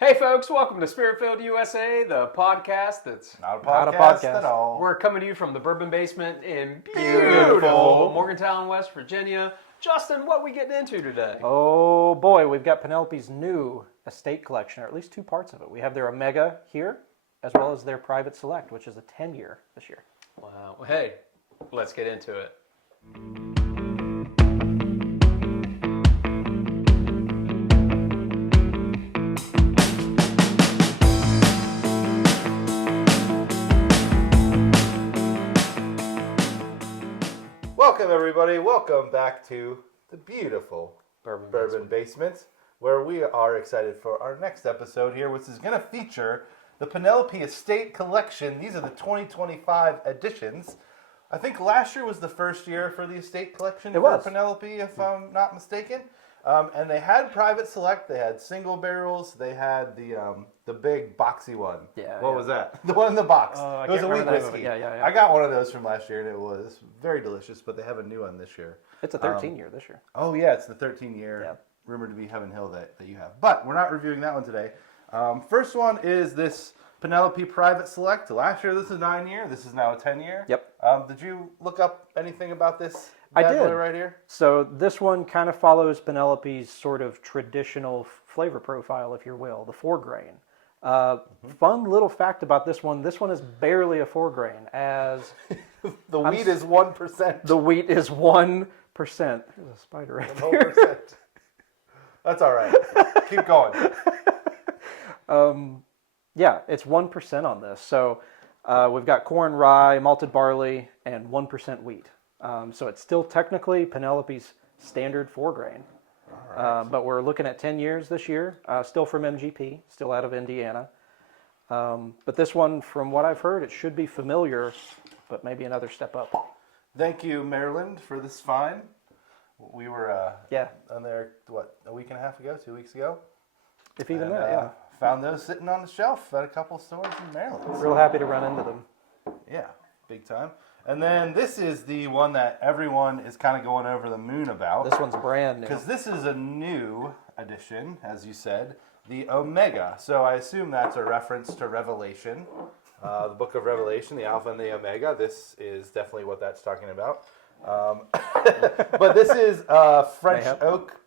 Hey folks, welcome to Spirit-Filled USA, the podcast that's Not a podcast at all. We're coming to you from the Bourbon Basement in beautiful Morgantown, West Virginia. Justin, what are we getting into today? Oh boy, we've got Penelope's new estate collection, or at least two parts of it. We have their Omega here, as well as their Private Select, which is a 10-year this year. Wow. Well, hey, let's get into it. Welcome, everybody. Welcome back to the beautiful Bourbon Basement, where we are excited for our next episode here, which is going to feature the Penelope Estate Collection. These are the 2025 editions. I think last year was the first year for the Estate Collection for Penelope, if I'm not mistaken. And they had Private Select, they had single barrels, they had the big boxy one. What was that? The one in the box. It was a wheat whiskey. Yeah. I got one of those from last year, and it was very delicious, but they have a new one this year. It's a 13-year this year. Oh, yeah, it's the 13-year, rumored to be Heaven Hill that you have. But we're not reviewing that one today. First one is this Penelope Private Select. Last year, this is 9-year. This is now a 10-year. Yep. Did you look up anything about this? I did. Right here. So this one kind of follows Penelope's sort of traditional flavor profile, if you will, the 4-grain. Fun little fact about this one is barely a 4-grain, as the wheat is 1%. The wheat is 1%. There's a spider right there. 1%. That's all right. Keep going. Yeah, it's 1% on this. So we've got corn, rye, malted barley, and 1% wheat. So it's still technically Penelope's standard 4-grain. Right. But we're looking at 10 years this year, still from MGP, still out of Indiana. But this one, from what I've heard, it should be familiar, but maybe another step up. Thank you, Maryland, for this find. We were on there, a week and a half ago, 2 weeks ago? If even that. Found those sitting on the shelf at a couple stores in Maryland. Real happy to run into them. Yeah, big time. And then this is the one that everyone is kind of going over the moon about. This one's brand new. Because this is a new edition, as you said, the Omega. So I assume that's a reference to Revelation, the book of Revelation, the Alpha and the Omega. This is definitely what that's talking about. But this is French oak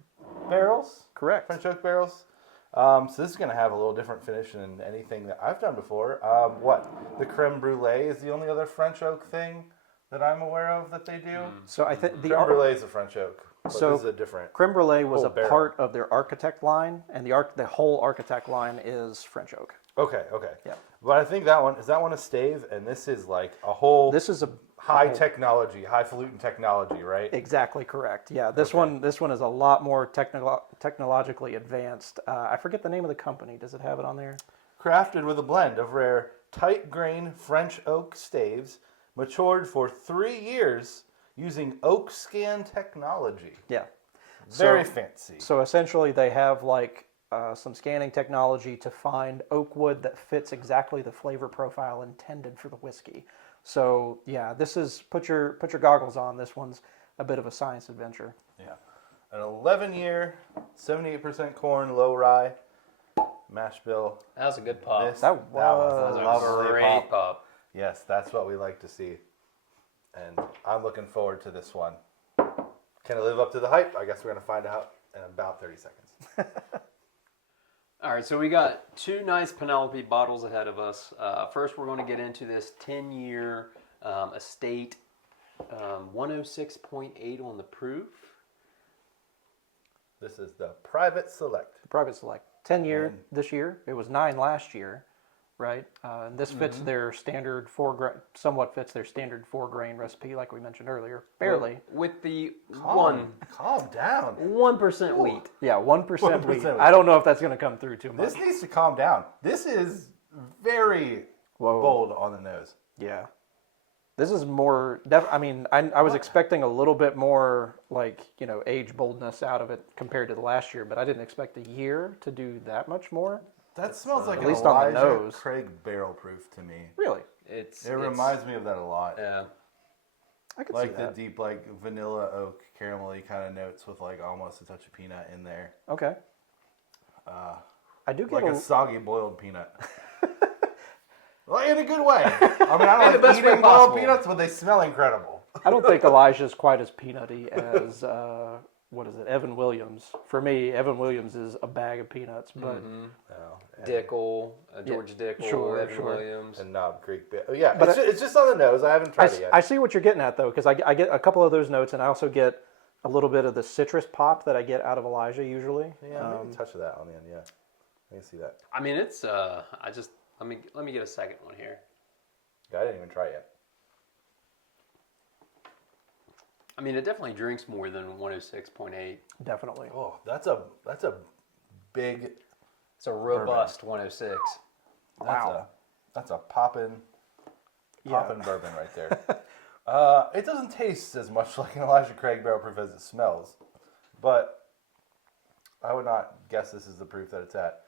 barrels. Correct. French oak barrels. So this is going to have a little different finish than anything that I've done before. The creme brulee is the only other French oak thing that I'm aware of that they do. So I think the creme brulee is a French oak. But this is a different. Creme brulee was a part of their Architect line, and the whole Architect line is French oak. Okay. Yeah. But I think that one a stave, and this is like a whole. This is a technology, highfalutin technology, right? Exactly correct. Yeah, this one is a lot more technologically advanced. I forget the name of the company. Does it have it on there? Crafted with a blend of rare tight grain French oak staves, matured for 3 years using oak scan technology. Yeah, very fancy. So essentially, they have like some scanning technology to find oak wood that fits exactly the flavor profile intended for the whiskey. So yeah, this is put your goggles on. This one's a bit of a science adventure. Yeah, an 11-year, 78% corn, low rye, mash bill. That was a good pop. That was a lovely great pop. Yes, that's what we like to see, and I'm looking forward to this one. Can it live up to the hype? I guess we're gonna find out in about 30 seconds. All right, so we got two nice Penelope bottles ahead of us. First, we're going to get into this 10-year estate, 106.8 on the proof. This is the Private Select. The Private Select. 10-year this year. It was 9 last year, right? And this fits their standard somewhat fits their standard 4-grain recipe, like we mentioned earlier. Barely. With the Calm down. 1% wheat. Yeah, 1% wheat. I don't know if that's going to to come through much. This needs to calm down. This is very bold on the nose. Yeah. This is more, I was expecting a little bit more, age boldness out of it compared to the last year, but I didn't expect a year to do that much more. That smells like at an least Elijah on the nose. Craig barrel proof to me. Really? It reminds me of that a lot. Yeah. I could see that. Like the deep, vanilla oak, caramelly kind of notes with, almost a touch of peanut in there. Okay. I do get like a soggy boiled peanut. Well, in a good way. I mean, I In the don't best like way eating boiled possible. peanuts, but they smell incredible. I don't think Elijah's quite as peanutty as what is it, Evan Williams. For me, Evan Williams is a bag of peanuts, but Oh, Dickel, George Dickel, sure, Evan sure. Williams. and Knob Creek. Yeah, But it's just on the nose. I haven't tried it yet. I see what you're getting at though, because I get a couple of those notes, and I also get a little bit of the citrus pop that I get out of Elijah usually. Yeah, maybe a touch of that on the end. Yeah, I can see that. I mean, it's. I just let me get a second one here. Yeah, I didn't even try it yet. I mean, it definitely drinks more than 106.8. Definitely. Oh, that's a big. It's a robust 106. Wow. That's a poppin' Yeah. bourbon right there. It doesn't taste as much like an Elijah Craig barrel proof as it smells, but I would not guess this is the proof that it's at.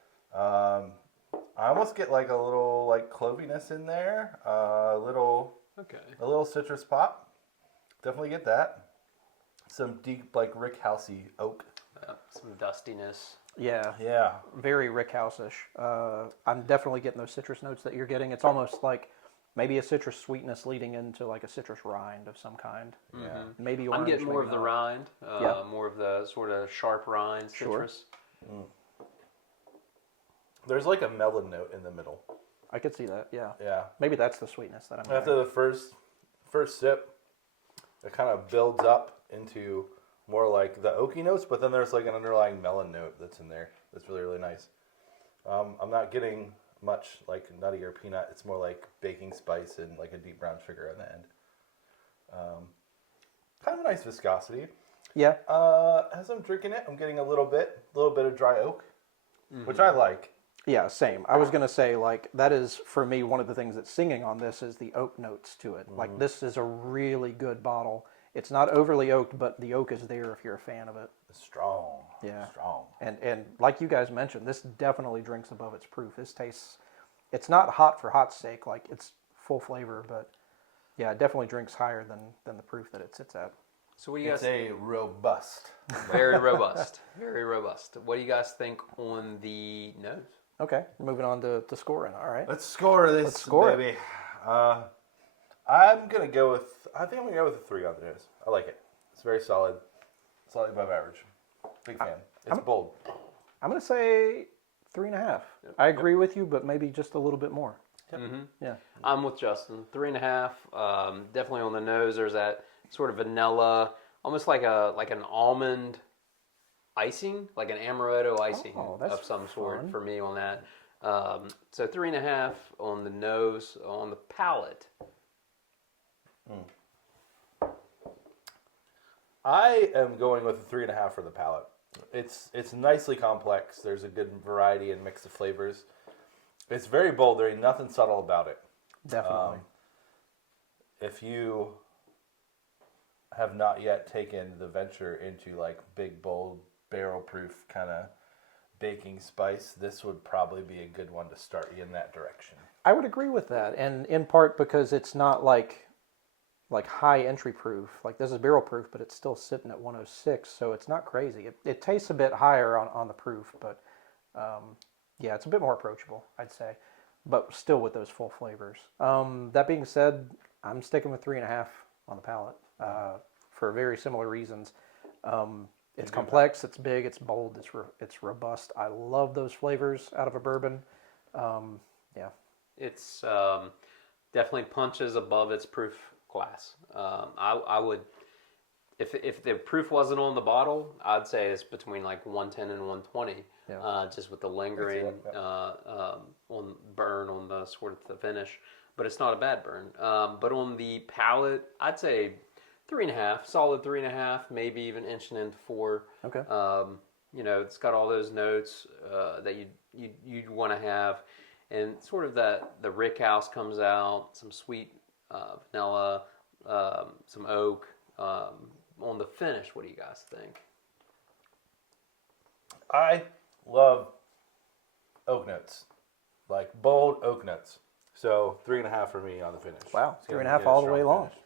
I almost get like a little like cloviness in there, a little citrus pop. Definitely get that. Some deep like Rick Housey oak. Some dustiness. Yeah. Yeah. Very Rick House-ish. I'm definitely getting those citrus notes that you're getting. It's almost like maybe a citrus sweetness leading into like a citrus rind of some kind. Yeah. Maybe I'm orange. getting more maybe of the not. rind, Yeah. more of the sort of sharp rind citrus. There's like a melon note in the middle. I could see that. Yeah. Yeah. Maybe that's the sweetness that I'm getting. After the first sip, it kind of builds up into more like the oaky notes, but then there's like an underlying melon note that's in there. That's really, really nice. I'm not getting much like nutty or peanut. It's more like baking spice and like a deep brown sugar on the end. Kind of a nice viscosity. Yeah. As I'm drinking it, I'm getting a little bit of dry oak, which I like. Yeah, same. I was going to say, like, that is, for me, one of the things that's singing on this is the oak notes to it. Like, this is a really good bottle. It's not overly oaked, but the oak is there if you're a fan of it. It's strong. Yeah. Strong. And like you guys mentioned, this definitely drinks above its proof. This tastes, it's not hot for hot's sake. Like, it's full flavor, but yeah, it definitely drinks higher than the proof that it sits at. So what do you It's guys? a robust. Very robust. Very robust. What do you guys think on the nose? Okay, moving on to scoring. All right. Let's score this, Let's score it. baby. I think I'm gonna go with a 3 on the nose. I like it. It's very solid, slightly above average. Big fan. It's bold. I'm going to say 3.5. I agree with you, but maybe just a little bit more. Yeah. I'm with Justin. 3.5. Definitely on the nose. There's that sort of vanilla, almost like an almond icing, like an amaretto icing that's of some sort fun. for me on that. So 3.5 on the nose. On the palate, I am going with a 3.5 for the palate. It's nicely complex. There's a good variety and mix of flavors. It's very bold. There ain't nothing subtle about it. Definitely. If you have not yet taken the venture into like big, bold, barrel proof kind of baking spice, this would probably be a good one to start you in that direction. I would agree with that, and in part because it's not like high entry proof. Like this is barrel proof, but it's still sitting at 106, so it's not crazy. It tastes a bit higher on the proof, but yeah, it's a bit more approachable, I'd say, but still with those full flavors. That being said, I'm sticking with 3.5 on the palate for very similar reasons. It's complex, it's big, it's bold, it's robust. I love those flavors out of a bourbon. Yeah. it's definitely punches above its proof class. I would, if the proof wasn't on the bottle, I'd say it's between like 110 and 120. Yeah. Just with the lingering on burn on the sort of the finish, but it's not a bad burn. But on the palate, I'd say 3.5, solid 3.5, maybe even inching into 4. Okay. It's got all those notes that you'd want to have, and sort of the rick house comes out, some sweet vanilla, some oak. On the finish, what do you guys think? I love oak notes, like bold oak notes. So 3.5 for me on the finish. Wow, It's gonna 3.5 be a all the strong way along. finish.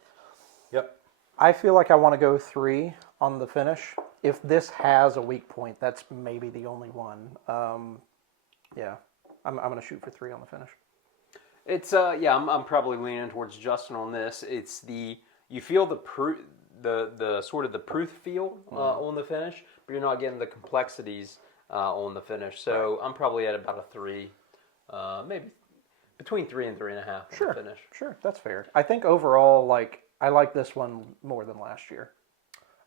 Yep. I feel like I want to go 3 on the finish. If this has a weak point, that's maybe the only one. Yeah, I'm going to shoot for 3 on the finish. It's yeah, I'm probably leaning towards Justin on this. It's you feel the sort of the proof feel on the finish, but you're not getting the complexities on the finish. So I'm probably at about a 3, maybe between 3 and 3.5 on the finish. Sure, that's fair. I think overall, like I like this one more than last year.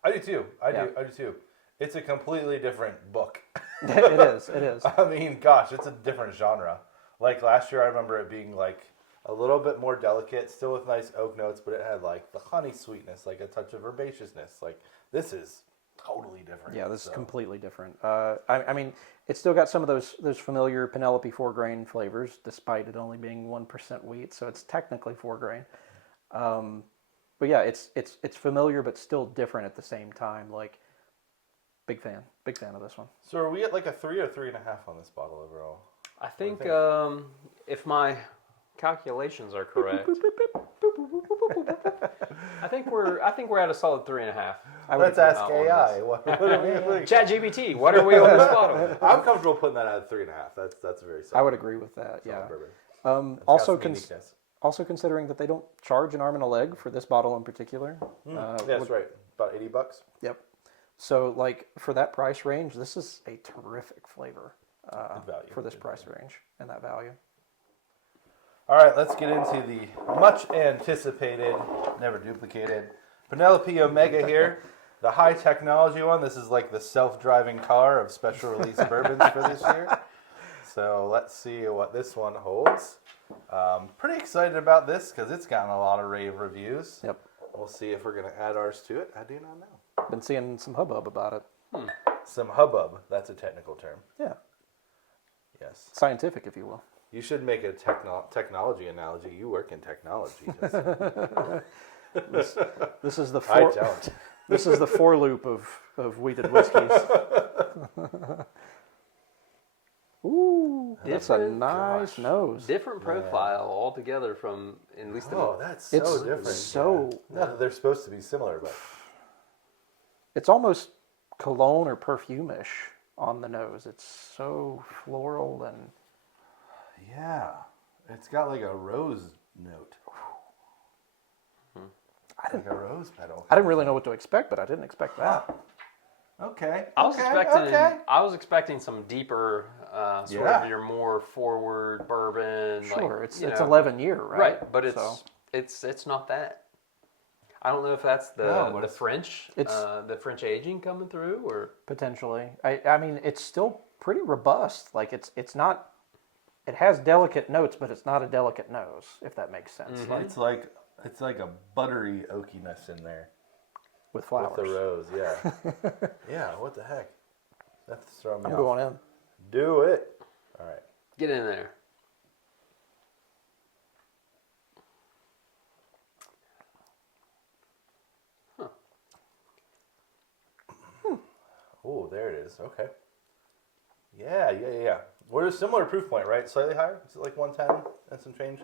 I do too. I do too. It's a completely different book. It is. It is. I mean, gosh, it's a different genre. Like last year, I remember it being like a little bit more delicate, still with nice oak notes, but it had like the honey sweetness, like a touch of herbaceousness. Like this is totally different. Yeah, this is completely different. I mean, it's still got some of those familiar Penelope 4-grain flavors, despite it only being 1% wheat. So it's technically 4-grain. But yeah, it's familiar, but still different at the same time. Like, big fan of this one. So are we at like a 3 or 3.5 on this bottle overall? I think if my calculations are correct, I think we're at a solid 3.5. Let's ask AI. What are we like? ChatGPT, what are we on this bottle? I'm comfortable putting that at 3.5. That's very solid. I would agree with that. Yeah. Bourbon. Also considering that they don't charge an arm and a leg for this bottle in particular. Yeah, that's right. About $80. Yep. So like for that price range, this is a terrific flavor for this price range and that value. All right, let's get into the much anticipated, never duplicated Penelope Omega here. The high technology one. This is like the self-driving car of special release bourbons for this year. So let's see what this one holds. Pretty excited about this because it's gotten a lot of rave reviews. Yep. We'll see if we're going to add ours to it. I do not know. Been seeing some hubbub about it. Some hubbub. That's a technical term. Yeah. Yes. Scientific, if you will. You should make a technology analogy. You work in technology. This is the I don't. This is the 4 loop of wheated whiskeys. Ooh, that's a nice nose. Different profile altogether from at least that's so different. So not that they're supposed to be similar, but it's almost cologne or perfume-ish on the nose. It's so floral and yeah, it's got like a rose note. Like a rose petal. I didn't really know what to expect, but I didn't expect that. Okay. I was expecting some deeper, sort of your more forward bourbon. Sure, like, it's 11 year, right? Right, but it's not that. I don't know if that's the French aging coming through or potentially. I mean, it's still pretty robust. Like it's not. It has delicate notes, but it's not a delicate nose, if that makes sense. Mm-hmm. Like, it's like a buttery oakiness in there. With flowers. With the rose, yeah. Yeah, what the heck? That's throwing me I'm off. going in. Do it. All right. get in there. Oh, there it is. Okay. Yeah. We're a similar proof point, right? Slightly higher? Is it like 110 and some change?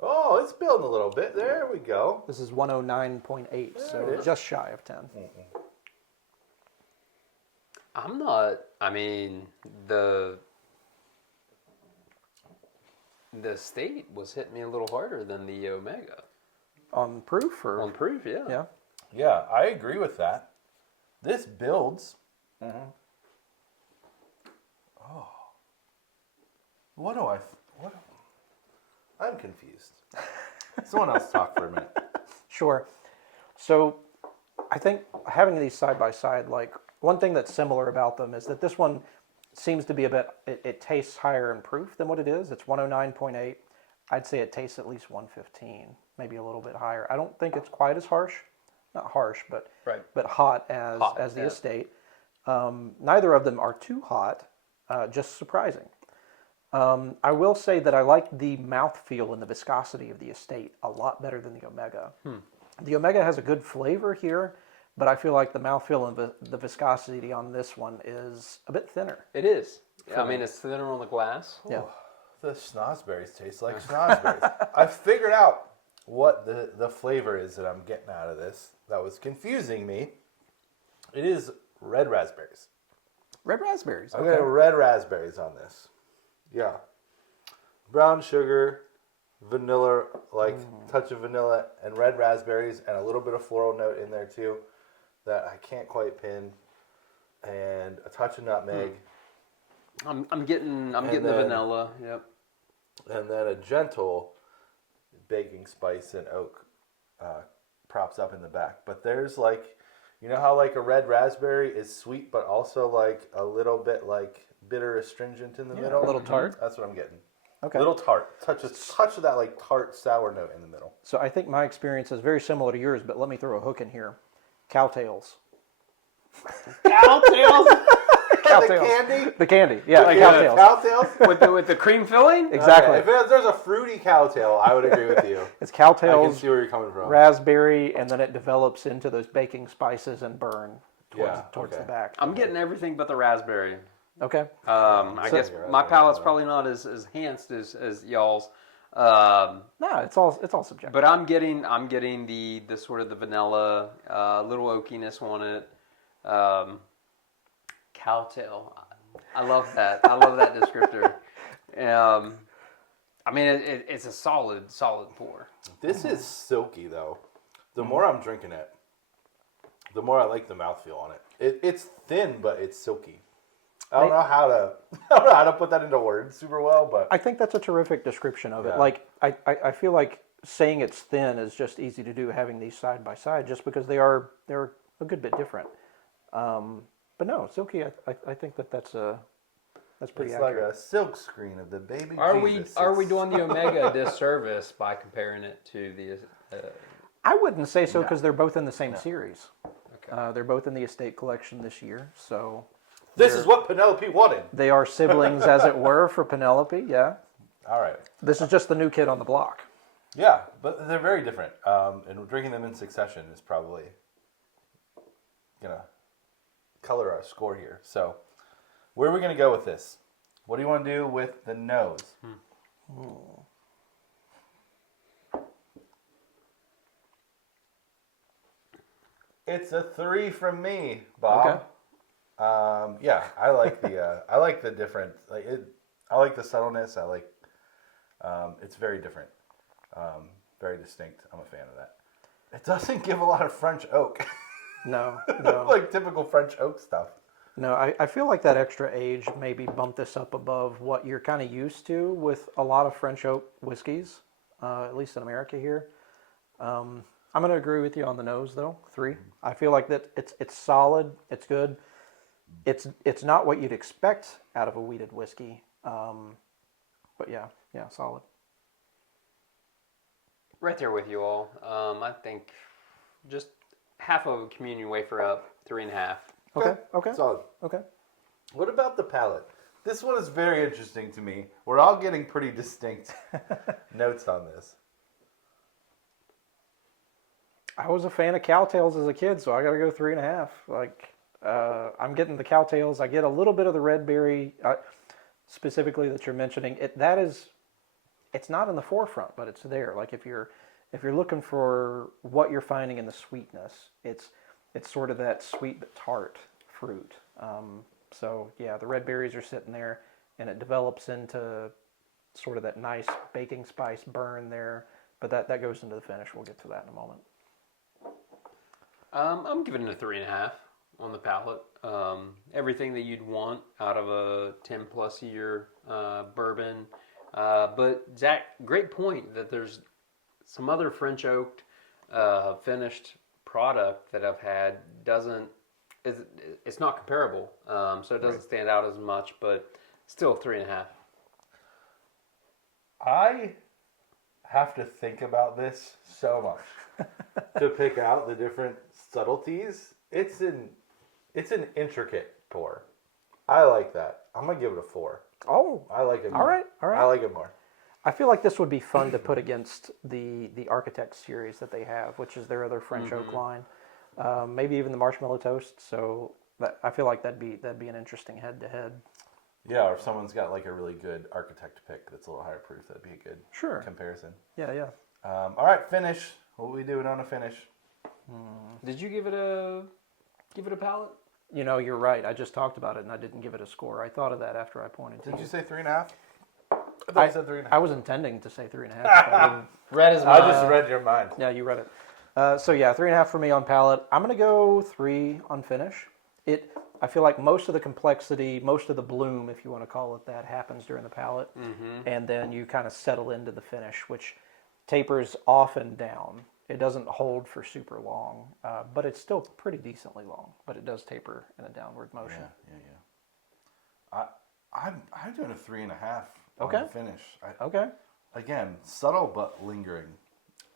Oh, it's building a little bit. There we go. This is 109.8, so just shy of 10. Mm-mm. I'm not. I mean, the state was hitting me a little harder than the Omega. On proof or? On proof, yeah. Yeah. Yeah, I agree with that. This builds. Mm-hmm. Oh. I'm confused. Someone else talk for a minute. Sure. So I think having these side by side, like one thing that's similar about them is that this one seems to be a bit, it tastes higher in proof than what it is. It's 109.8. I'd say it tastes at least 115, maybe a little bit higher. I don't think it's quite as harsh, not harsh, but hot as the Estate. Neither of them are too hot, just surprising. I will say that I like the mouthfeel and the viscosity of the Estate a lot better than the Omega. The Omega has a good flavor here, but I feel like the mouthfeel and the viscosity on this one is a bit thinner. It is. I mean, it's thinner on the glass. Yeah. The snozberries taste like snozberries. I've figured out what the flavor is that I'm getting out of this. That was confusing me. It is red raspberries. Red raspberries. I'm getting red raspberries on this. Yeah. Brown sugar, vanilla, like touch of vanilla, and red raspberries, and a little bit of floral note in there too that I can't quite pin, and a touch of nutmeg. I'm getting the then- vanilla. Yep. And then a gentle baking spice and oak props up in the back. But there's like, you know how like a red raspberry is sweet, but also like a little bit like bitter astringent in the middle? a little tart. That's what I'm getting. Okay. Little tart. Touch of that like tart sour note in the middle. So I think my experience is very similar to yours, but let me throw a hook in here. Cowtails. Cowtails The candy? The candy, yeah, Like cowtails. cowtails? with the cream filling. Exactly. Okay, if there's a fruity cowtail, I would agree with you. It's I can cowtails, see where you're coming from. raspberry, and then it develops into those baking spices and burn towards okay. the back. I'm getting everything but the raspberry. Okay. I guess my palate's probably not as enhanced as y'all's. No, it's all subjective. But I'm getting the sort of the vanilla, little oakiness on it. Cowtail, I love that. I love that descriptor. I mean, it's a solid pour. This is silky though. The more I'm drinking it, the more I like the mouthfeel on it. It's thin, but it's silky. I don't know how to put that into words super well, but I think that's a terrific description of it. Yeah. Like I feel like saying it's thin is just easy to do having these side by side, just because they're a good bit different. But no, silky. I think that's pretty it's accurate. like a silk screen of the baby Are Jesus. we doing the Omega a disservice by comparing it to the? I wouldn't say so because they're both in the same series. Okay. They're both in the estate collection this year, so This is what Penelope wanted. they are siblings, as it were, for Penelope. Yeah, All right. this is just the new kid on the block. Yeah, but they're very different. And drinking them in succession is probably gonna color our score here. So, where are we gonna go with this? What do you want to do with the nose? It's a 3 from me, Bob. Okay. Yeah, I like the I like the different I like the subtleness. I like it's very different, very distinct. I'm a fan of that. It doesn't give a lot of French oak, No. like typical French oak stuff. No, I feel like that extra age maybe bumped this up above what you're kind of used to with a lot of French oak whiskeys, at least in America here. I'm going to agree with you on the nose, though. 3. I feel like that it's solid. It's good. It's not what you'd expect out of a wheated whiskey, but yeah, solid. Right there with you all. I think just half of a communion wafer up, 3.5. Okay. Solid. Okay. What about the palate? This one is very interesting to me. We're all getting pretty distinct notes on this. I was a fan of cowtails as a kid, so I got to go 3.5. Like, I'm getting the cowtails. I get a little bit of the red berry, specifically that you're mentioning. It's not in the forefront, but it's there. Like if you're looking for what you're finding in the sweetness, it's sort of that sweet but tart fruit. So yeah, the red berries are sitting there, and it develops into sort of that nice baking spice burn there. But that goes into the finish. We'll get to that in a moment. I'm giving it a 3.5 on the palate. Everything that you'd want out of a 10+ year bourbon. But Zach, great point that there's some other French oaked finished product that I've had it's not comparable, so it doesn't stand out as much, but still 3.5. I have to think about this so much to pick out the different subtleties. It's an intricate pour. I like that. I'm gonna give it a 4. Oh, I like it more. all right. I like it more. I feel like this would be fun to put against the Architect series that they have, which is their other French oak line. Maybe even the Marshmallow Toast. So I feel like that'd be an interesting head to head. Yeah, or if someone's got like a really good Architect pick that's a little higher proof, that'd be a good comparison. Yeah. All right, finish. What are we doing on a finish? Did you give it a palate? You know, you're right. I just talked about it and I didn't give it a score. I thought of that after I pointed to Did you. you say 3.5? I thought you said 3.5. I was intending to say 3.5. Red is I mine. just read your mind. Yeah, you read it. So yeah, 3.5 for me on palate. I'm gonna go 3 on finish. I feel like most of the complexity, most of the bloom, if you want to call it that, happens during the palate, and then you kind of settle into the finish, which tapers off and down. It doesn't hold for super long, but it's still pretty decently long. But it does taper in a downward motion. I'm doing a 3.5 Okay. on the finish. Okay. Again, subtle but lingering,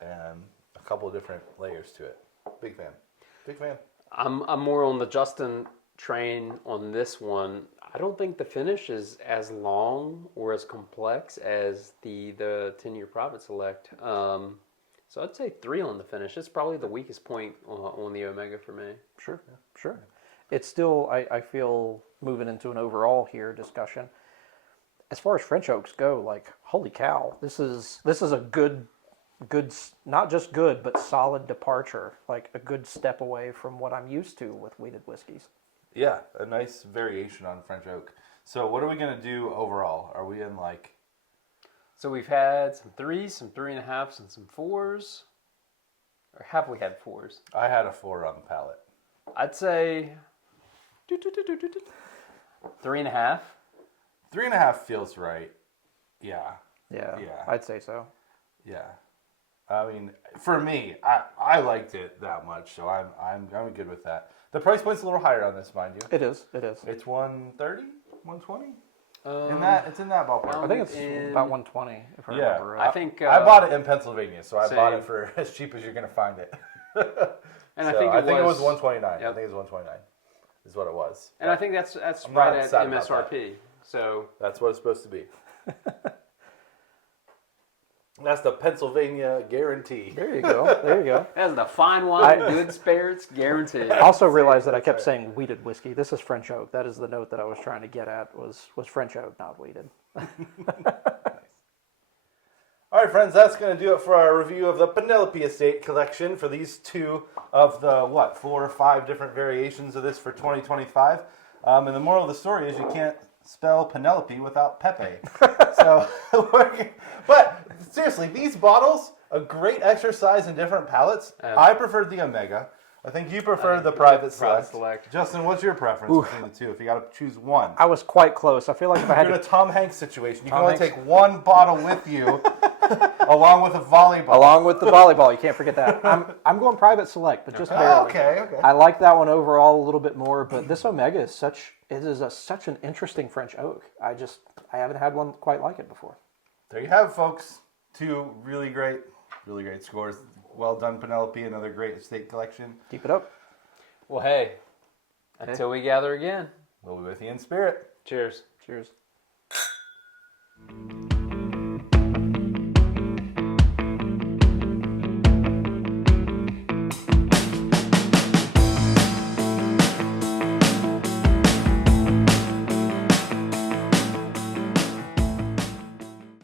and a couple of different layers to it. Big fan. Big fan. I'm more on the Justin train on this one. I don't think the finish is as long or as complex as the 10-year Private Select. So I'd say 3 on the finish. It's probably the weakest point on the Omega for me. Sure. It's still, I feel, moving into an overall here discussion. As far as French oaks go, like, holy cow, this is a good, not just good, but solid departure. Like a good step away from what I'm used to with wheated whiskeys. Yeah, a nice variation on French oak. So what are we going to do overall? Are we in like... So we've had some 3s, some 3.5s, and some 4s. Or have we had 4s? I had a 4 on the palate. I'd say 3.5. 3.5 feels right. Yeah. Yeah. Yeah. I'd say so. Yeah. I mean, for me, I liked it that much, so I'm good with that. The price point's a little higher on this, mind you. It is. It's 130, 120. It's in that I ballpark. think it's about 120, if I remember right. I think I bought it in Pennsylvania, so I same. bought it for as cheap as you're going to find it. And So I think it was 129. Yep. I think it was 129 is what it was. And I think that's I'm right not at sad about MSRP. So That's what it's supposed to be. That's the Pennsylvania guarantee. There you go. that's the fine wine, good spirits guaranteed. I also realized that I kept saying wheated whiskey. This is French oak. That is the note that I was trying to get at was French oak, not wheated. All right, friends, that's going to do it for our review of the Penelope Estate Collection for these 2 of the, 4 or 5 different variations of this for 2025. And the moral of the story is you can't spell Penelope without Pepe. So, but seriously, these bottles, a great exercise in different palettes. I preferred the Omega. I think you preferred the Private Select. Justin, what's your preference between the 2 if you got to choose one? I was quite close. I feel like if I had You're in to... a Tom Hanks situation. You can Tom only Hanks? take one bottle with you along with a volleyball. Along with the volleyball, you can't forget that. I'm going Private Select, but just barely. Okay. I like that one overall a little bit more, but this Omega is such an interesting French oak. I haven't had one quite like it before. There you have it, folks. 2 really great scores. Well done, Penelope. Another great estate collection. Keep it up. Well, hey, until we gather again. We'll be with you in spirit. Cheers. Cheers.